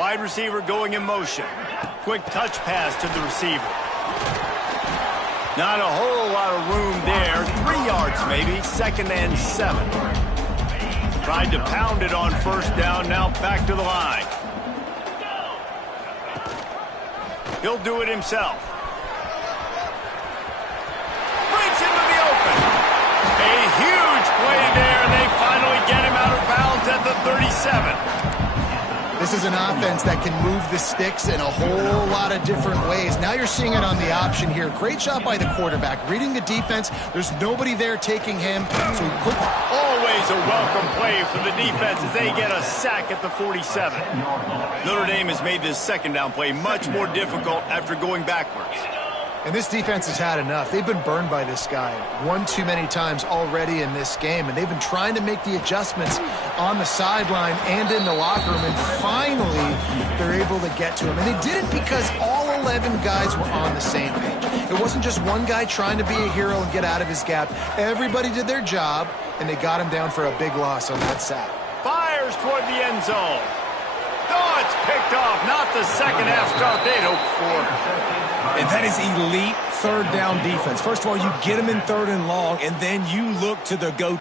Wide receiver going in motion. Quick touch pass to the receiver. Not a whole lot of room there. 3 yards maybe. 2nd and 7. Tried to pound it on 1st down. Now back to the line. He'll do it himself. Breaks into the open. A huge play there. They finally get him out of bounds at the 37. This is an offense that can move the sticks in a whole lot of different ways. Now you're seeing it on the option here. Great job by the quarterback. Reading the defense, there's nobody there taking him. So he put... Always a welcome play for the defense as they get a sack at the 47. Notre Dame has made this 2nd down play much more difficult after going backwards. And this defense has had enough. They've been burned by this guy one too many times already in this game, and they've been trying to make the adjustments on the sideline and in the locker room, and finally they're able to get to him. And they did it because all 11 guys were on the same page. It wasn't just one guy trying to be a hero and get out of his gap. Everybody did their job, and they got him down for a big loss on that sack. Fires toward the end zone. Oh, it's picked off. Not the 2nd half start they'd hoped for. And that is elite 3rd down defense. First of all, you get them in 3rd and long, and then you look to the go.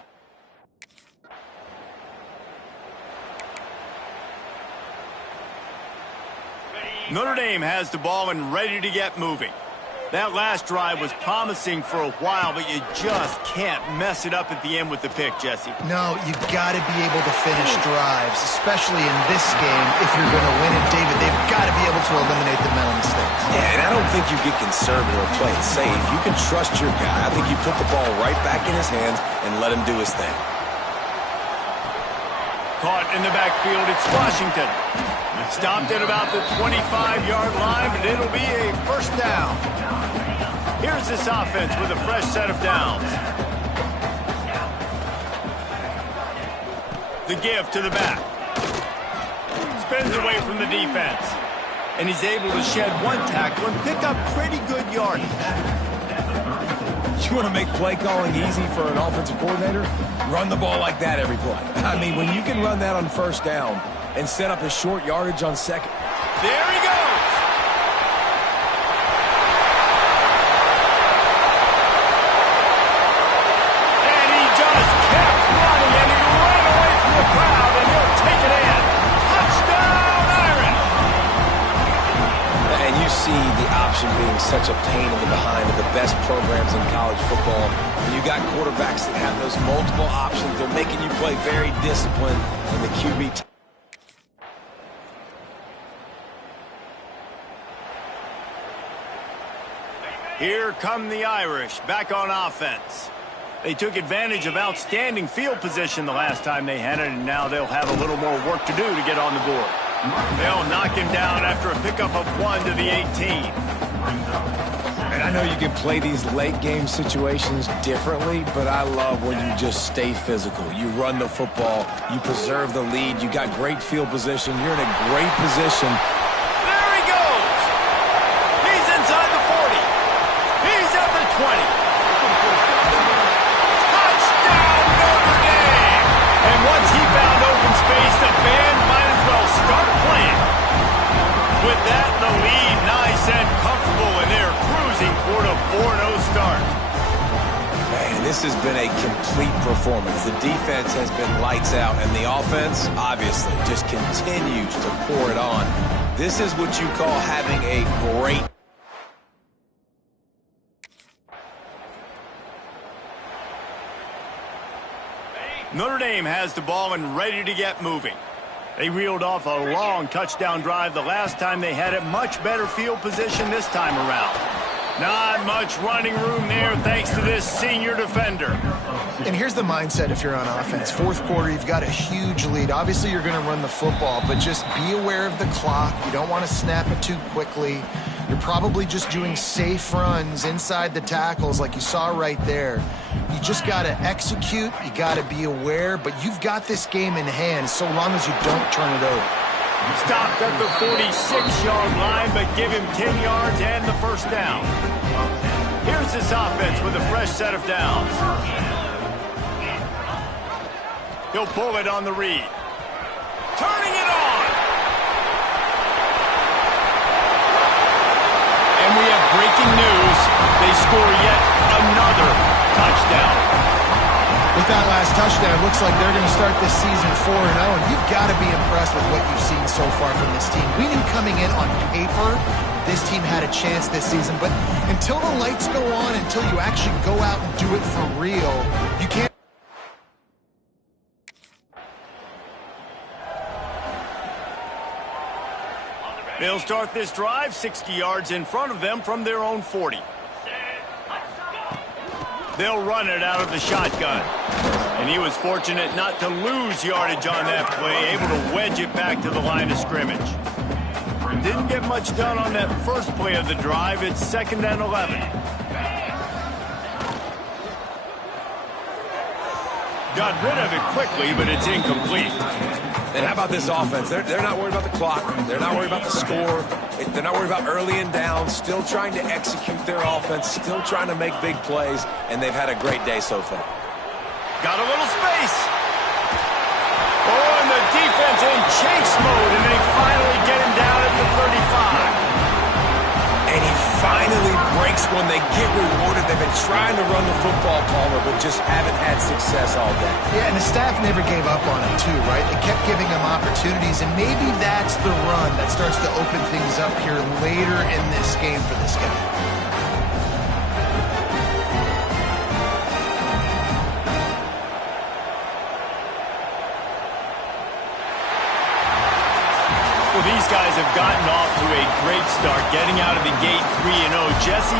Notre Dame has the ball and ready to get moving. That last drive was promising for a while, but you just can't mess it up at the end with the pick, Jesse. No, you've got to be able to finish drives, especially in this game. If you're going to win it, David, they've got to be able to eliminate the mental mistakes. Yeah, and I don't think you get conservative or play it safe. You can trust your guy. I think you put the ball right back in his hands and let him do his thing. Caught in the backfield, it's Washington. Stopped at about the 25-yard line, but it'll be a 1st down. Here's this offense with a fresh set of downs. The give to the back. Spins away from the defense. And he's able to shed 1 tackle and pick up pretty good yardage. You want to make play calling easy for an offensive coordinator? Run the ball like that every play. I mean, when you can run that on 1st down and set up a short yardage on 2nd. There he goes. And he just kept running, and he ran away from the crowd, and he'll take it in. Touchdown, Irish! And you see the option being such a pain in the behind of the best programs in college football. When you got quarterbacks that have those multiple options, they're making you play very disciplined, and the QB... Here come the Irish, back on offense. They took advantage of outstanding field position the last time they had it, and now they'll have a little more work to do to get on the board. They'll knock him down after a pickup of 1 to the 18. And I know you can play these late game situations differently, but I love when you just stay physical. You run the football, you preserve the lead, you got great field position, you're in a great position. There he goes! He's inside the 40. He's at the 20. Touchdown, Notre Dame! And once he found open space, the band might as well start playing. With that, the lead nice and comfortable, and they're cruising toward a 4-0 start. Man, this has been a complete performance. The defense has been lights out, and the offense, obviously, just continues to pour it on. This is what you call having a great... Notre Dame has the ball and ready to get moving. They reeled off a long touchdown drive the last time they had it. Much better field position this time around. Not much running room there thanks to this senior defender. And here's the mindset if you're on offense. 4th quarter, you've got a huge lead. Obviously, you're going to run the football, but just be aware of the clock. You don't want to snap it too quickly. You're probably just doing safe runs inside the tackles like you saw right there. You just got to execute. You got to be aware, but you've got this game in hand so long as you don't turn it over. Stopped at the 46-yard line, but give him 10 yards and the 1st down. Here's this offense with a fresh set of downs. He'll pull it on the read. Turning it on. we have breaking news. They score yet another touchdown. With that last touchdown, it looks like they're going to start this season 4-0, and you've got to be impressed with what you've seen so far from this team. We knew coming in on paper this team had a chance this season, but until the lights go on, until you actually go out and do it for real, you can't. They'll start this drive 60 yards in front of them from their own 40. They'll run it out of the shotgun. And he was fortunate not to lose yardage on that play, able to wedge it back to the line of scrimmage. Didn't get much done on that first play of the drive. It's 2nd and 11. Got rid of it quickly, but it's incomplete. And how about this offense? They're not worried about the clock. They're not worried about the score. They're not worried about early and down. Still trying to execute their offense. Still trying to make big plays. And they've had a great day so far. Got a little space. Oh, and the defense in chase mode, and they finally get him down at the 35. And he finally breaks when they get rewarded. They've been trying to run the football, Palmer, but just haven't had success all day. Yeah, and the staff never gave up on him, too, right? They kept giving him opportunities, and maybe that's the run that starts to open things up here later in this game for this guy. Well, these guys have gotten off to a great start, getting out of the gate 3-0. Jesse,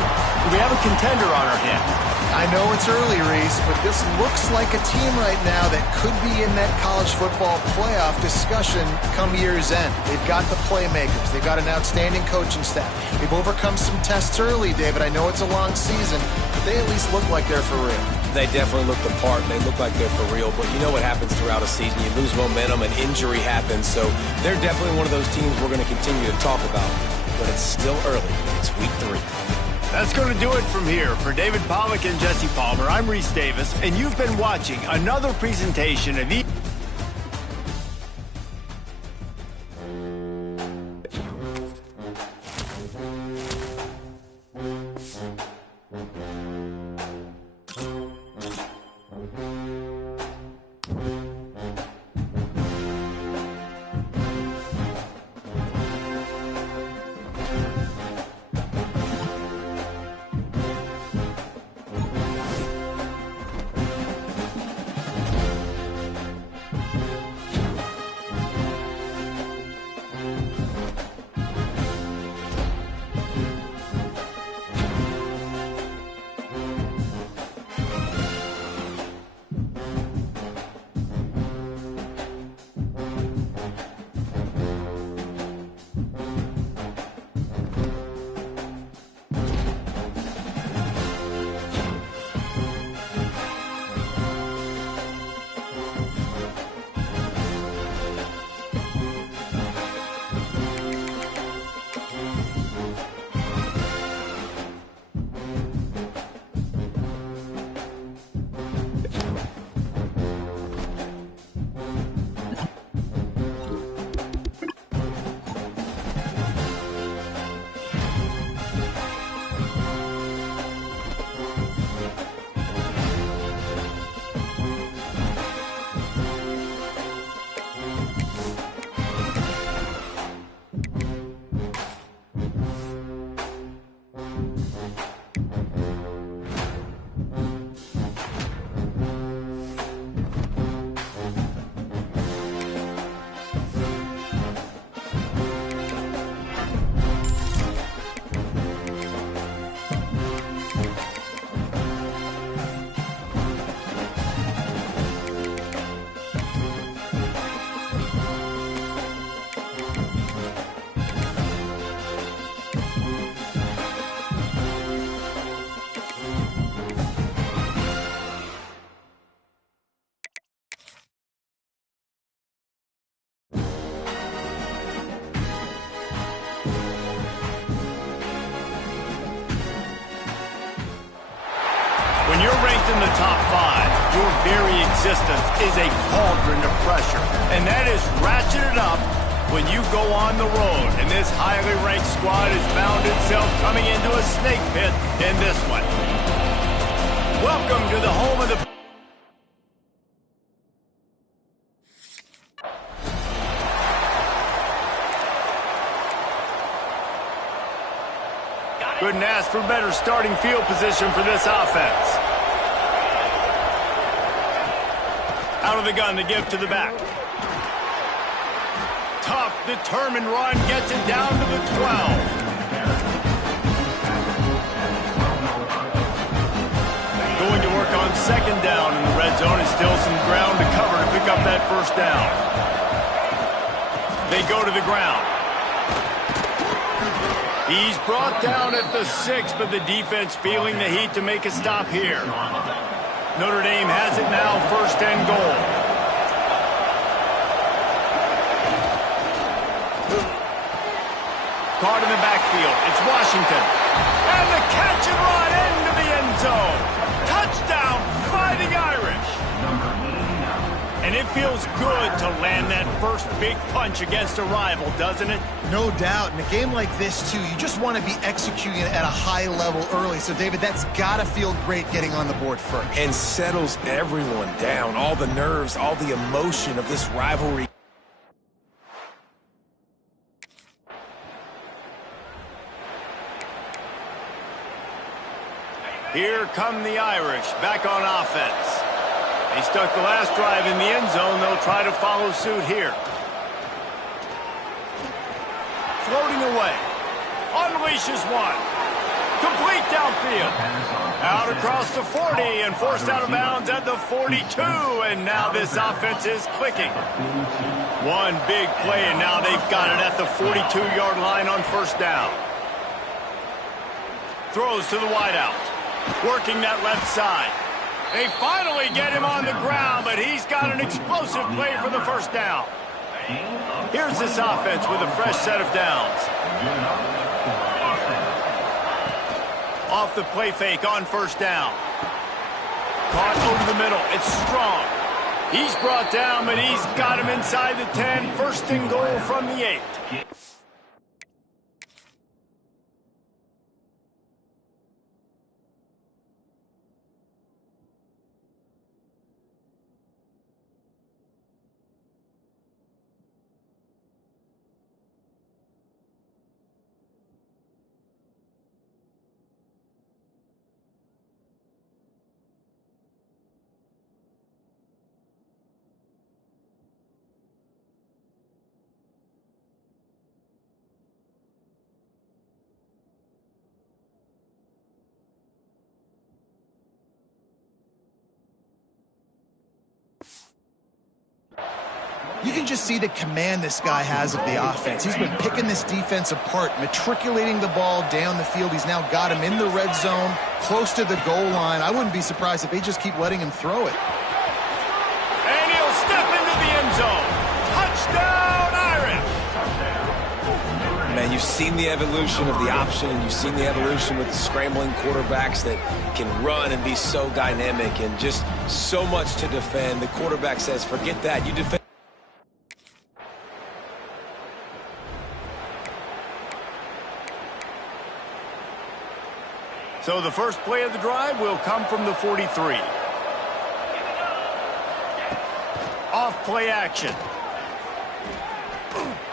we have a contender on our hands. I know it's early, Reese, but this looks like a team right now that could be in that college football playoff discussion come year's end. They've got the playmakers. They've got an outstanding coaching staff. They've overcome some tests early, David. I know it's a long season, but they at least look like they're for real. They definitely look the part, and they look like they're for real. But you know what happens throughout a season. You lose momentum, and injury happens. So they're definitely one of those teams we're going to continue to talk about. But it's still early. It's week 3. That's going to do it from here. For David Pollack and Jesse Palmer, I'm Reese Davis, and you've been watching another presentation of When you're ranked in the top 5, your very existence is a cauldron of pressure. And that is ratcheted up when you go on the road, and this highly ranked squad has found itself coming into a snake pit in this one. Welcome to the home of the... Couldn't ask for better starting field position for this offense. Out of the gun to give to the back. Tough, determined run gets it down to the 12. Going to work on second down in the red zone. Is still some ground to cover to pick up that first down. They go to the ground. He's brought down at the 6, but the defense feeling the heat to make a stop here. Notre Dame has it now, first and goal. Caught in the backfield. It's Washington. And the catch and run into the end zone. Touchdown, Fighting Irish. And it feels good to land that first big punch against a rival, doesn't it? No doubt. In a game like this, too, you just want to be executing at a high level early. So, David, that's got to feel great getting on the board first. And settles everyone down. All the nerves, all the emotion of this rivalry. Here come the Irish, back on offense. They stuck the last drive in the end zone. They'll try to follow suit here. Floating away. Unleashes one. Complete downfield. Out across the 40 and forced out of bounds at the 42. And now this offense is clicking. One big play, and now they've got it at the 42-yard line on first down. Throws to the wideout. Working that left side. They finally get him on the ground, but he's got an explosive play for the first down. Here's this offense with a fresh set of downs. Off the play fake on first down. Caught over the middle. It's Strong. He's brought down, but he's got him inside the 10. First and goal from the 8. You can just see the command this guy has of the offense. He's been picking this defense apart, matriculating the ball down the field. He's now got him in the red zone, close to the goal line. I wouldn't be surprised if they just keep letting him throw it. And he'll step into the end zone. Touchdown, Irish! Man, you've seen the evolution of the option, and you've seen the evolution with the scrambling quarterbacks that can run and be so dynamic and just so much to defend. The quarterback says, forget that. You defend. So the first play of the drive will come from the 43. Off play action.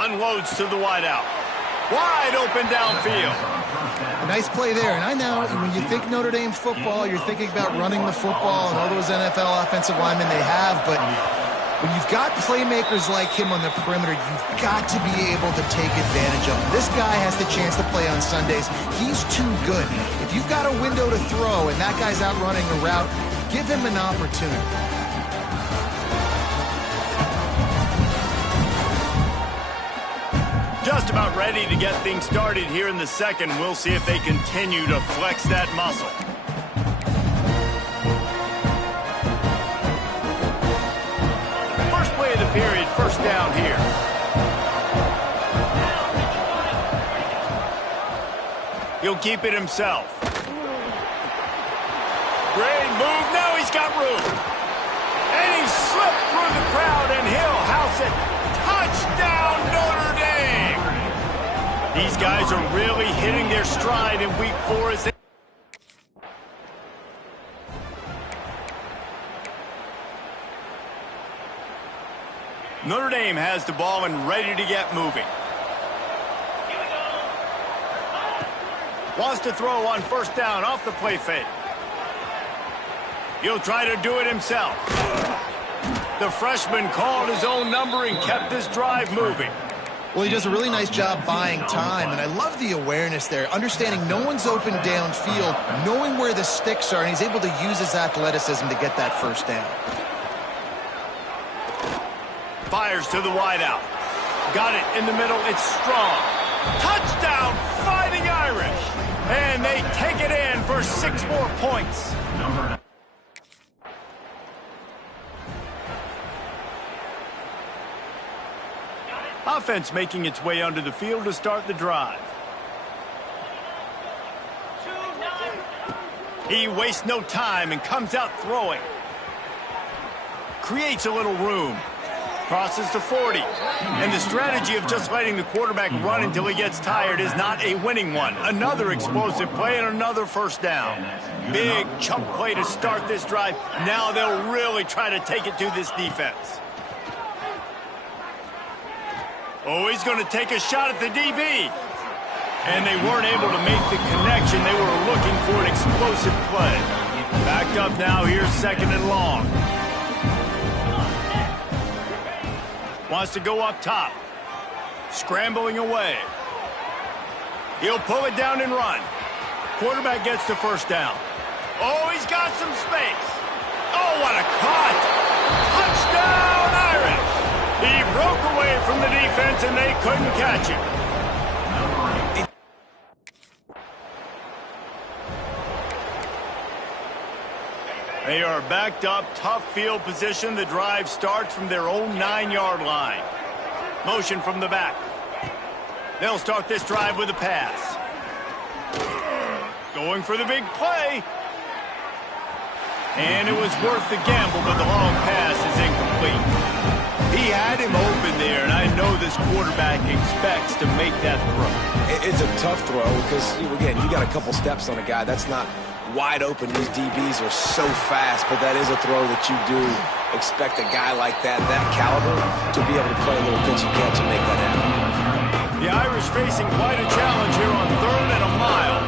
Unloads to the wideout. Wide open downfield. A nice play there. And I know when you think Notre Dame football, you're thinking about running the football and all those NFL offensive linemen they have. But when you've got playmakers like him on the perimeter, you've got to be able to take advantage of him. This guy has the chance to play on Sundays. He's too good. If you've got a window to throw and that guy's out running a route, give him an opportunity. Just about ready to get things started here in the second. We'll see if they continue to flex that muscle. First play of the period, first down here. He'll keep it himself. Great move. Now he's got room. And he slipped through the crowd, and he'll house it. Touchdown, Notre These guys are really hitting their stride in week 4 as they... Notre Dame has the ball and ready to get moving. Wants to throw on first down off the play fake. He'll try to do it himself. The freshman called his own number and kept this drive moving. Well, he does a really nice job buying time, and I love the awareness there, understanding no one's open downfield, knowing where the sticks are, and he's able to use his athleticism to get that first down. Fires to the wideout. Got it in the middle. It's strong. Touchdown, Fighting Irish. And they take it in for 6 more points. Offense making its way onto the field to start the drive. He wastes no time and comes out throwing. Creates a little room. Crosses the 40. And the strategy of just letting the quarterback run until he gets tired is not a winning one. Another explosive play and another first down. Big chunk play to start this drive. Now they'll really try to take it to this defense. Oh, he's going to take a shot at the DB. And they weren't able to make the connection. They were looking for an explosive play. Backed up now. Here's 2nd and long. Wants to go up top. Scrambling away. He'll pull it down and run. Quarterback gets the first down. Oh, he's got some space. Oh, what a cut. Touchdown, Irish. He broke away from the defense and they couldn't catch him. They are backed up, tough field position. The drive starts from their own 9-yard line. Motion from the back. They'll start this drive with a pass. Going for the big play. And it was worth the gamble, but the long pass is incomplete. He had him open there, and I know this quarterback expects to make that throw. It's a tough throw because, again, you got a couple steps on a guy. That's not wide open. These DBs are so fast, but that is a throw that you do expect a guy like that caliber, to be able to play a little pitch and catch and make that happen. The Irish facing quite a challenge here on 3rd and a mile.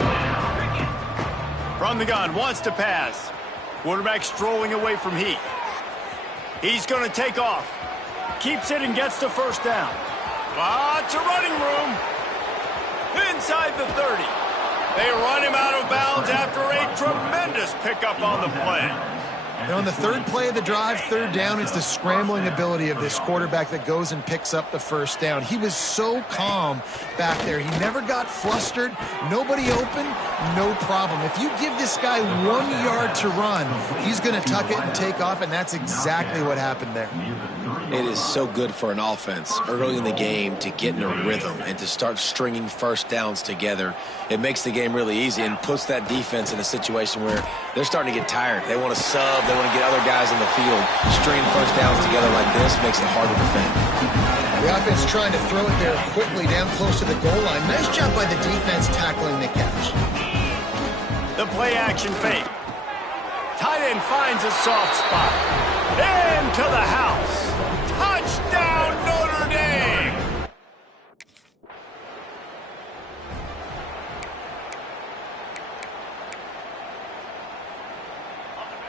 From the gun, wants to pass. Quarterback strolling away from Heat. He's going to take off. Keeps it and gets the first down. Lots of running room. Inside the 30. They run him out of bounds after a tremendous pickup on the play. And on the 3rd play of the drive, 3rd down, it's the scrambling ability of this quarterback that goes and picks up the first down. He was so calm back there. He never got flustered. Nobody open, no problem. If you give this guy 1 yard to run, he's going to tuck it and take off, and that's exactly what happened there. It is so good for an offense early in the game to get in a rhythm and to start stringing first downs together. It makes the game really easy and puts that defense in a situation where they're starting to get tired. They want to sub. They want to get other guys in the field. Stringing first downs together like this makes it hard to defend. The offense trying to throw it there quickly down close to the goal line. Nice job by the defense tackling the catch. The play action fake. Tight end finds a soft spot. Into the house. Touchdown, Notre Dame!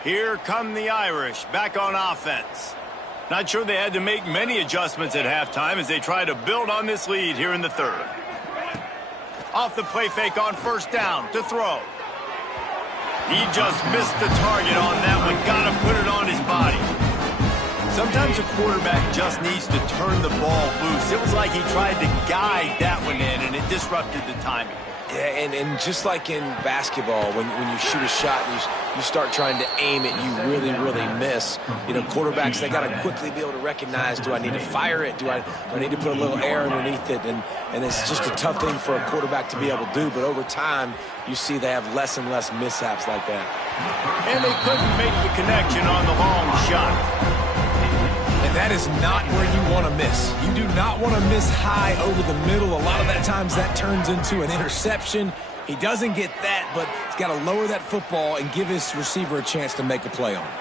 Here come the Irish, back on offense. Not sure they had to make many adjustments at halftime as they try to build on this lead here in the 3rd. Off the play fake on first down to throw. He just missed the target on that one. Gotta put it on his body. Sometimes a quarterback just needs to turn the ball loose. It was like he tried to guide that one in, and it disrupted the timing. Yeah, and just like in basketball, when you shoot a shot and you start trying to aim it, you really, really miss. Quarterbacks, they got to quickly be able to recognize, do I need to fire it? Do I need to put a little air underneath it? And it's just a tough thing for a quarterback to be able to do. But over time, you see they have less and less mishaps like that. And they couldn't make the connection on the long shot. And that is not where you want to miss. You do not want to miss high over the middle. A lot of that times that turns into an interception. He doesn't get that, but he's got to lower that football and give his receiver a chance to make a play on it.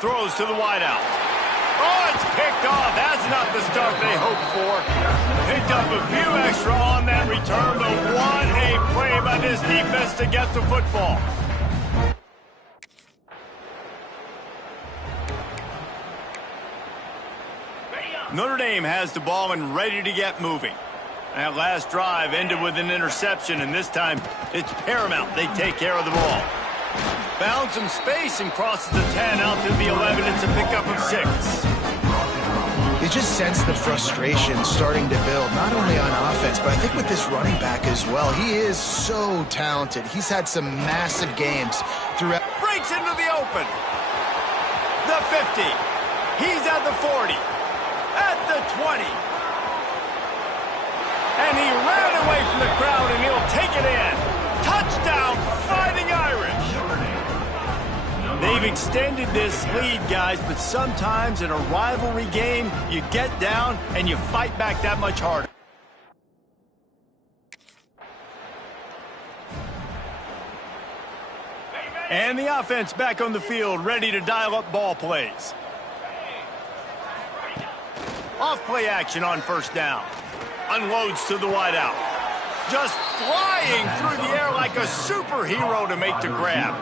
Throws to the wideout. Oh, it's picked off. That's not the start they hoped for. Picked up a few extra on that return, but what a play by this defense to get the football. Notre Dame has the ball and ready to get moving. That last drive ended with an interception, and this time it's paramount they take care of the ball. Found some space and crosses the 10 out to the 11. It's a pickup of 6. You just sense the frustration starting to build, not only on offense, but I think with this running back as well. He is so talented. He's had some massive games throughout. Breaks into the open. The 50. He's at the 40. At the 20. And he ran away from the crowd, and he'll take it in. Touchdown, Fighting Irish. They've extended this lead, guys, but sometimes in a rivalry game, you get down and you fight back that much harder. And the offense back on the field, ready to dial up ball plays. Off play action on first down. Unloads to the wideout. Just flying through the air like a superhero to make the grab.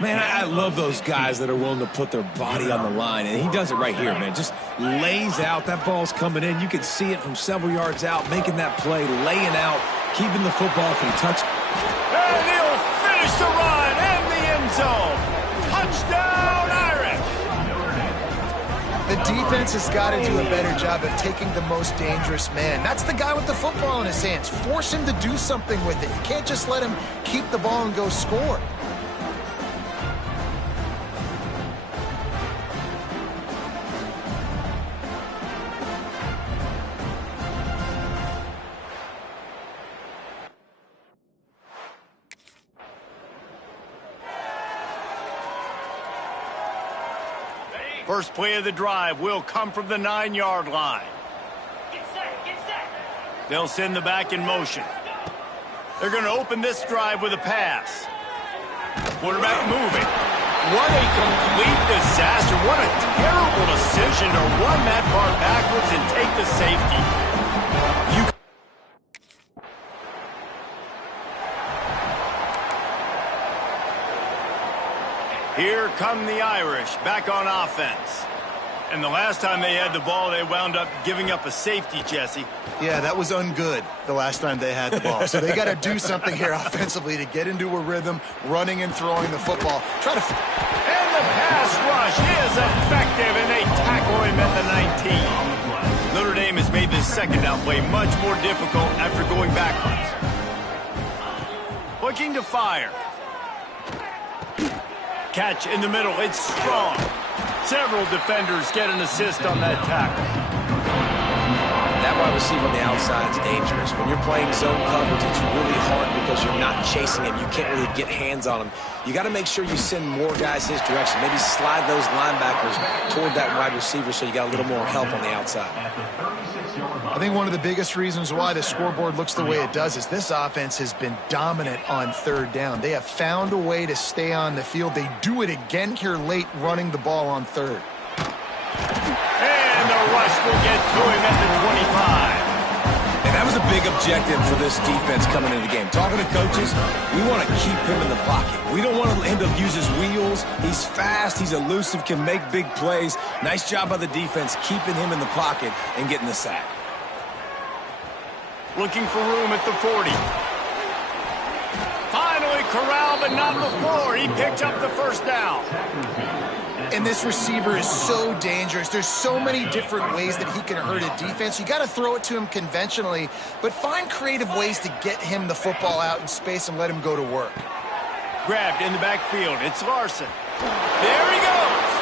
Man, I love those guys that are willing to put their body on the line, and he does it right here, man. Just lays out. That ball's coming in. You can see it from several yards out, making that play, laying out, keeping the football from touch. And he'll finish the run in the end zone. Touchdown, Irish! The defense has got to do a better job of taking the most dangerous man. That's the guy with the football in his hands. Force him to do something with it. You can't just let him keep the ball and go score. First play of the drive will come from the 9-yard line. Get set. They'll send the back in motion. They're going to open this drive with a pass. Quarterback moving. What a complete disaster. What a terrible decision to run that far backwards and take the safety. Here come the Irish back on offense. And the last time they had the ball, they wound up giving up a safety, Jesse. Yeah, that was ungood the last time they had the ball. So they got to do something here offensively to get into a rhythm, running and throwing the football. And the pass rush is effective, and they tackle him at the 19. Notre Dame has made this second down play much more difficult after going backwards. Looking to fire. Catch in the middle. It's strong. Several defenders get an assist on that tackle. That wide receiver on the outside is dangerous. When you're playing zone coverage, it's really hard because you're not chasing him. You can't really get hands on him. You got to make sure you send more guys his direction. Maybe slide those linebackers toward that wide receiver so you got a little more help on the outside. I think one of the biggest reasons why the scoreboard looks the way it does is this offense has been dominant on third down. They have found a way to stay on the field. They do it again here late, running the ball on third. And the rush will get to him at the 25. And that was a big objective for this defense coming into the game. Talking to coaches, we want to keep him in the pocket. We don't want him to use his wheels. He's fast, he's elusive, can make big plays. Nice job by the defense keeping him in the pocket and getting the sack. Looking for room at the 40. Finally corralled, but not before. He picked up the first down. And this receiver is so dangerous. There's so many different ways that he can hurt a defense. You got to throw it to him conventionally, but find creative ways to get him the football out in space and let him go to work. Grabbed in the backfield. It's Larson. There he goes.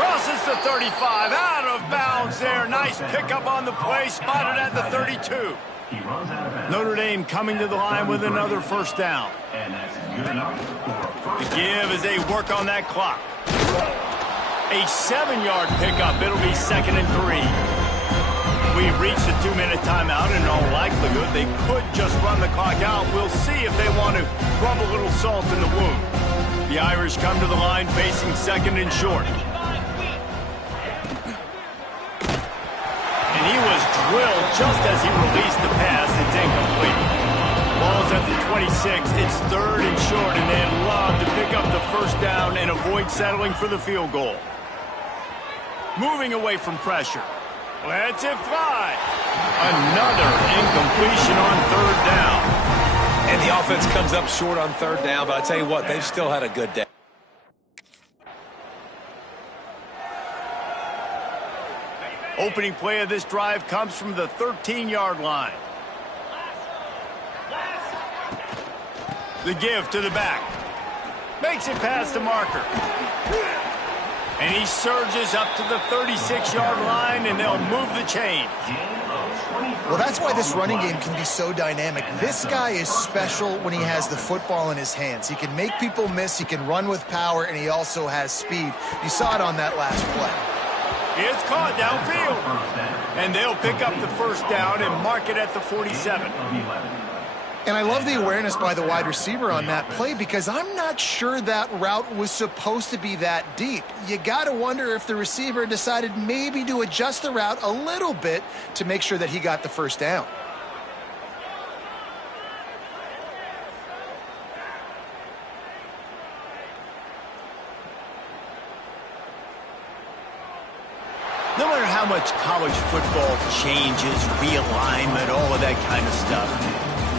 Crosses the 35. Out of bounds there. Nice pickup on the play. Spotted at the 32. Notre Dame coming to the line with another first down. The give as they work on that clock. A 7-yard pickup. It'll be 2nd and 3. We've reached a 2-minute timeout, and in all likelihood, they could just run the clock out. We'll see if they want to rub a little salt in the wound. The Irish come to the line facing 2nd and short. And he was drilled just as he released the pass. It's incomplete. Ball's at the 26. It's 3rd and short, and they'd love to pick up the first down and avoid settling for the field goal. Moving away from pressure. Lets it fly. Another incompletion on 3rd down. And the offense comes up short on 3rd down, but I tell you what, they've still had a good day. Opening play of this drive comes from the 13-yard line. The give to the back. Makes it past the marker. And he surges up to the 36-yard line, and they'll move the chain. Well, that's why this running game can be so dynamic. This guy is special when he has the football in his hands. He can make people miss, he can run with power, and he also has speed. You saw it on that last play. It's caught downfield. And they'll pick up the first down and mark it at the 47. And I love the awareness by the wide receiver on that play because I'm not sure that route was supposed to be that deep. You got to wonder if the receiver decided maybe to adjust the route a little bit to make sure that he got the first down. No matter how much college football changes, realignment, all of that kind of stuff,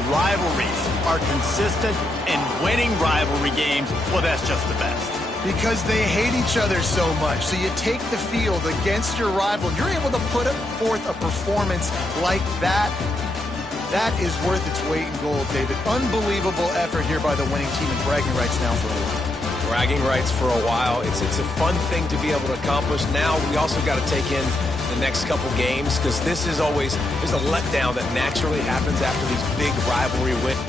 rivalries are consistent, and winning rivalry games, well, that's just the best. Because they hate each other so much. So you take the field against your rival, and you're able to put forth a performance like that. That is worth its weight in gold, David. Unbelievable effort here by the winning team, and bragging rights now for a while. Bragging rights for a while. It's a fun thing to be able to accomplish. Now we also got to take in the next couple games because this is always, there's a letdown that naturally happens after these big rivalry wins.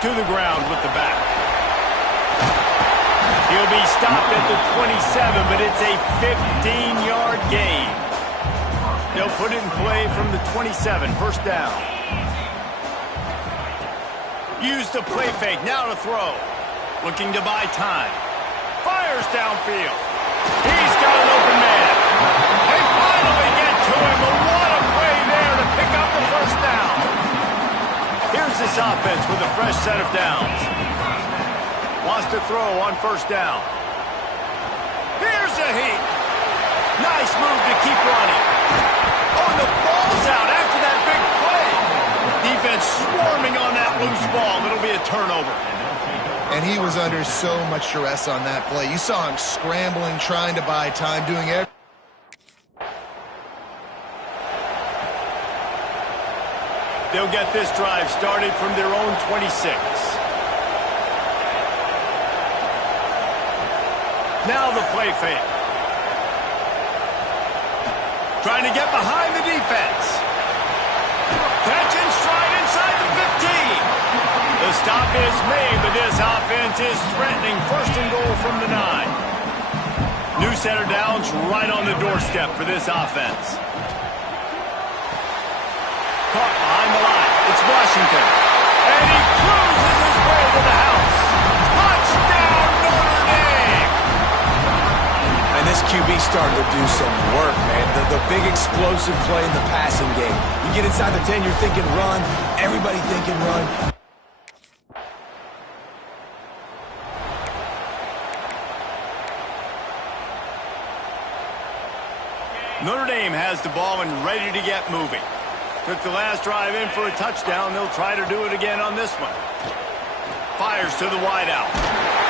To the ground with the back. He'll be stopped at the 27, but it's a 15-yard gain. They'll put it in play from the 27, first down. Use the play fake, now to throw. Looking to buy time. Fires downfield. He's got an open man. They finally get to him, but what a play there to pick up the first down. Here's this offense with a fresh set of downs. Wants to throw on first down. Here's a heat. Nice move to keep running. Oh, the ball's out after that big play. Defense swarming on that loose ball. It'll be a turnover. And he was under so much duress on that play. You saw him scrambling, trying to buy time, doing everything. They'll get this drive started from their own 26. Now the play fake. Trying to get behind the defense. Catch and stride inside the 15. The stop is made, but this offense is threatening first and goal from the 9. New center downs right on the doorstep for this offense. Caught behind the line. It's Washington. And he cruises his way to the house. Touchdown, Notre Dame! And this QB starting to do some work, man. The big explosive play in the passing game. You get inside the 10, you're thinking run. Everybody thinking run. Notre Dame has the ball and ready to get moving. Took the last drive in for a touchdown. They'll try to do it again on this one. Fires to the wideout.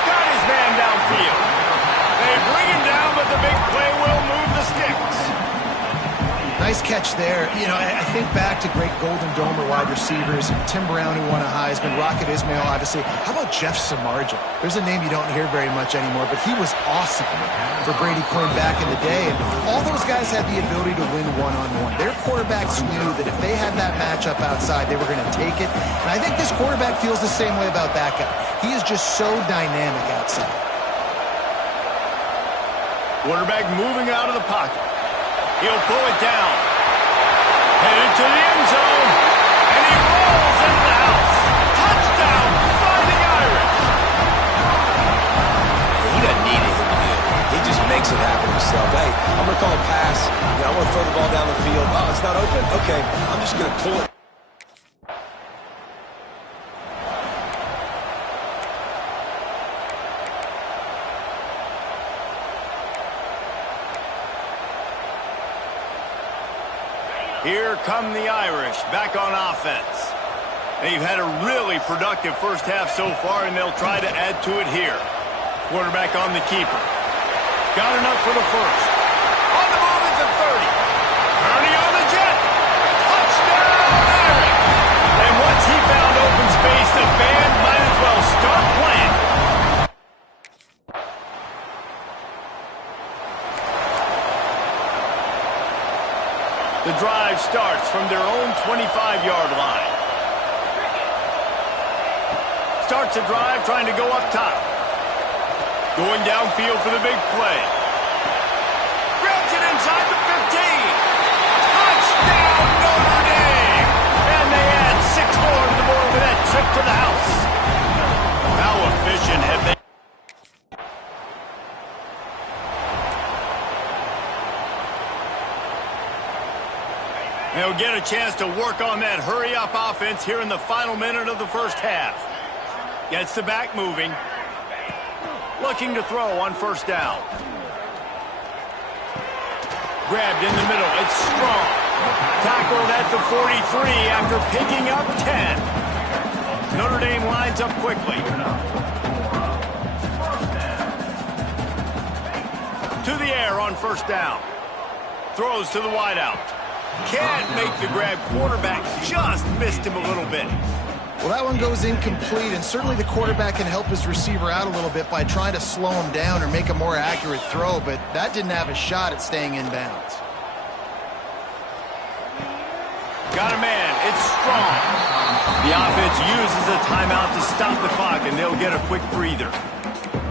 Got his man downfield. They bring him down, but the big play will move the sticks. Nice catch there. You know, I think back to great Golden Domer wide receivers. Tim Brown, who won a Heisman. Rocket Ismail, obviously. How about Jeff Samardzija? There's a name you don't hear very much anymore, but he was awesome for Brady Quinn back in the day. And all those guys had the ability to win one-on-one. Their quarterbacks knew that if they had that matchup outside, they were going to take it. And I think this quarterback feels the same way about that guy. He is just so dynamic outside. Quarterback moving out of the pocket. He'll pull it down. Headed to the end zone. And he rolls into the house. Touchdown, Fighting Irish. He doesn't need anything to do. He just makes it happen himself. Hey, I'm going to call a pass. You know, I'm going to throw the ball down the field. Oh, it's not open? Okay, I'm just going to pull it. Here come the Irish back on offense. They've had a really productive first half so far, and they'll try to add to it here. Quarterback on the keeper. Got enough for the first. On the move at the 30. Turning on the jet. Touchdown, Aaron! And once he found open space, the band might as well start playing. The drive starts from their own 25-yard line. Starts a drive trying to go up top. Going downfield for the big play. Grabs it inside the 15. Touchdown, Notre Dame! And they add 6 more to the board with that trip to the house. How efficient have they... They'll get a chance to work on that hurry-up offense here in the final minute of the first half. Gets the back moving. Looking to throw on first down. Grabbed in the middle. It's Strong. Tackled at the 43 after picking up 10. Notre Dame lines up quickly. To the air on first down. Throws to the wideout. Can't make the grab. Quarterback just missed him a little bit. Well, that one goes incomplete, and certainly the quarterback can help his receiver out a little bit by trying to slow him down or make a more accurate throw, but that didn't have a shot at staying in bounds. Got a man. It's Strong. The offense uses a timeout to stop the clock, and they'll get a quick breather.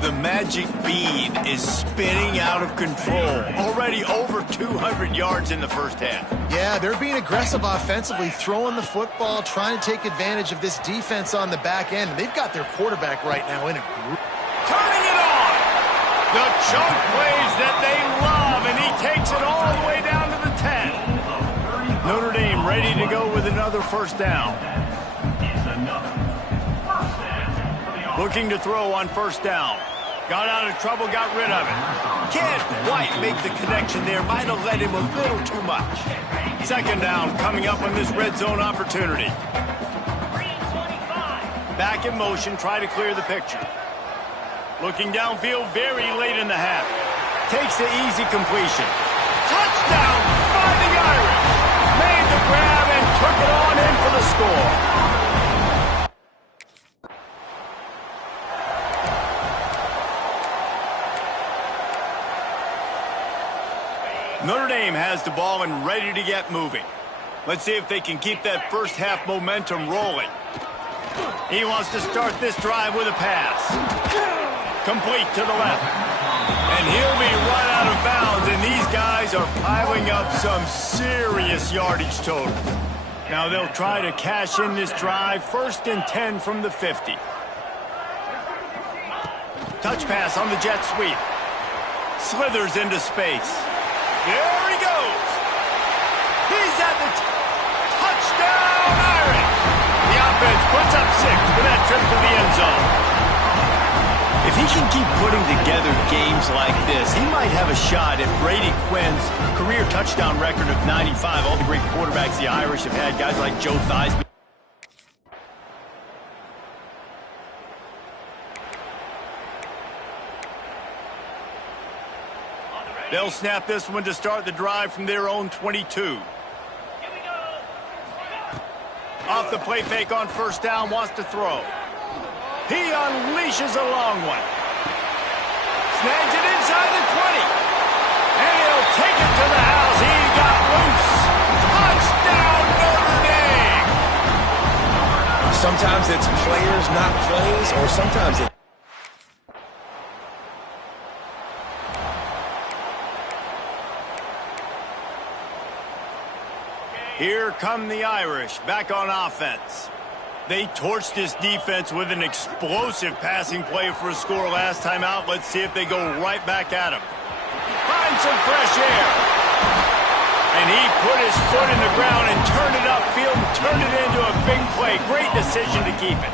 The magic bead is spinning out of control. Already over 200 yards in the first half. Yeah, they're being aggressive offensively, throwing the football, trying to take advantage of this defense on the back end. They've got their quarterback right now in a group. Turning it on! The chunk plays that they love, and he takes it all the way down to the 10. Notre Dame ready to go with another first down. Looking to throw on first down. Got out of trouble, got rid of it. Can't quite make the connection there. Might have led him a little too much. Second down coming up on this red zone opportunity. Back in motion, try to clear the picture. Looking downfield very late in the half. Takes the easy completion. Touchdown, Fighting Irish. Made the grab and took it on in for the score. Notre Dame has the ball and ready to get moving. Let's see if they can keep that first half momentum rolling. He wants to start this drive with a pass. Complete to the left. And he'll be run out of bounds, and these guys are piling up some serious yardage total. Now they'll try to cash in this drive. 1st and 10 from the 50. Touch pass on the jet sweep. Slithers into space. There he goes. He's at the touchdown, Irish. The offense puts up 6 for that trip to the end zone. If he can keep putting together games like this, he might have a shot at Brady Quinn's career touchdown record of 95. All the great quarterbacks the Irish have had, guys like Joe Theismann. They'll snap this one to start the drive from their own 22. Off the play fake on first down, wants to throw. He unleashes a long one. Snags it inside the 20. And he'll take it to the house. He got loose. Touchdown, Notre Dame! Sometimes it's players, not plays, or sometimes it's... Here come the Irish, back on offense. They torched this defense with an explosive passing play for a score last time out. Let's see if they go right back at him. Find some fresh air. And he put his foot in the ground and turned it upfield and turned it into a big play. Great decision to keep it.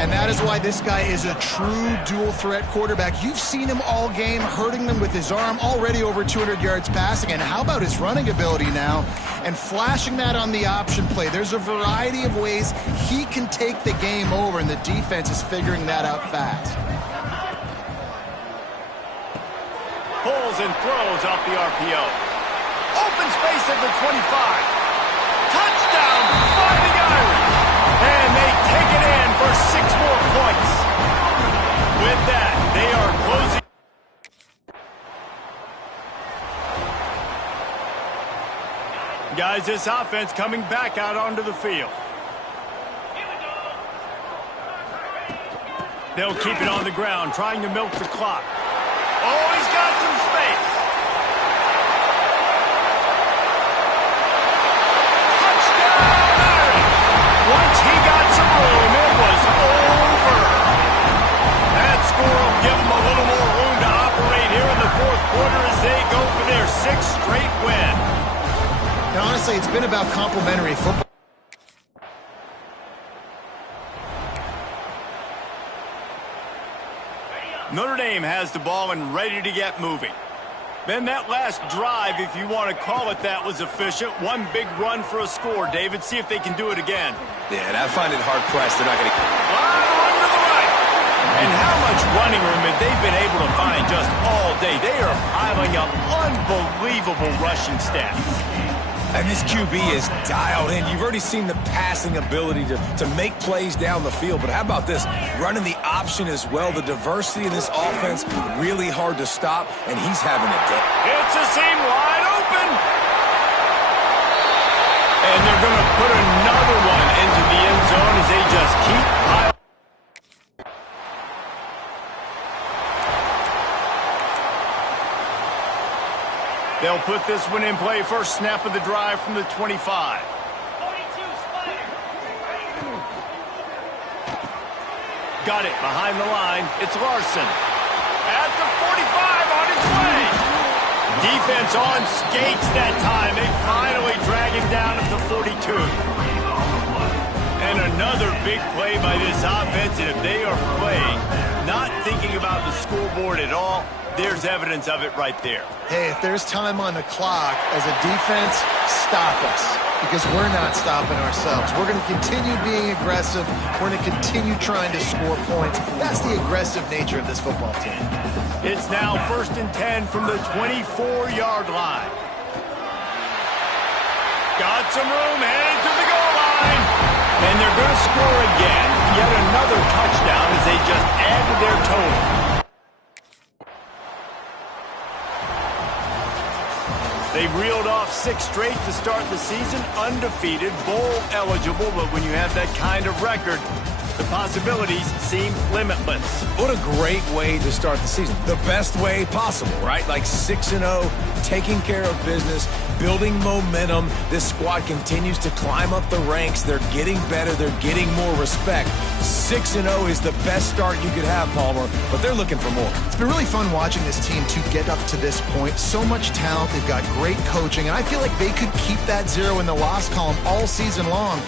And that is why this guy is a true dual-threat quarterback. You've seen him all game, hurting them with his arm, already over 200 yards passing. And how about his running ability now? and flashing that on the option play. There's a variety of ways he can take the game over, and the defense is figuring that out fast. Pulls and throws off the RPO. Open space at the 25. Touchdown, Fighting Irish. And they take it in for 6 more points. With that, they are closing. Guys, this offense coming back out onto the field. They'll keep it on the ground, trying to milk the clock. Oh, he's got some space. Touchdown, Irish. Once he got some room, it was over. That score will give them a little more room to operate here in the fourth quarter as they go for their 6th straight win. And honestly, it's been about complementary football. Notre Dame has the ball and ready to get moving. Then that last drive, if you want to call it that, was efficient. One big run for a score, David. See if they can do it again. Yeah, and I find it hard-pressed. They're not going to... Run to the right. And how much running room have they been able to find just all day? They are piling up unbelievable rushing stats. And this QB is dialed in. You've already seen the passing ability to make plays down the field. But how about this? Running the option as well. The diversity in this offense, really hard to stop, and he's having a day. It's a seam wide open. And they're going to put another one into the end zone as they just keep piling. They'll put this one in play. First snap of the drive from the 25. 42 Spider. Got it behind the line. It's Larson. At the 45 on his way. Defense on skates that time. They finally drag him down at the 42. And another big play by this offense. And if they are playing, not thinking about the scoreboard at all, there's evidence of it right there. Hey, if there's time on the clock, as a defense, stop us. Because we're not stopping ourselves. We're going to continue being aggressive. We're going to continue trying to score points. That's the aggressive nature of this football team. It's now 1st and 10 from the 24-yard line. Got some room, headed to the goal line. And they're going to score again. Yet another touchdown as they just add to their total. They reeled off 6 straight to start the season, undefeated, bowl eligible, but when you have that kind of record, the possibilities seem limitless. What a great way to start the season. The best way possible, right? Like 6-0, taking care of business, building momentum. This squad continues to climb up the ranks. They're getting better. They're getting more respect. 6-0 is the best start you could have, Palmer, but they're looking for more. It's been really fun watching this team to get up to this point. So much talent. They've got great coaching, and I feel like they could keep that 0 in the loss column all season long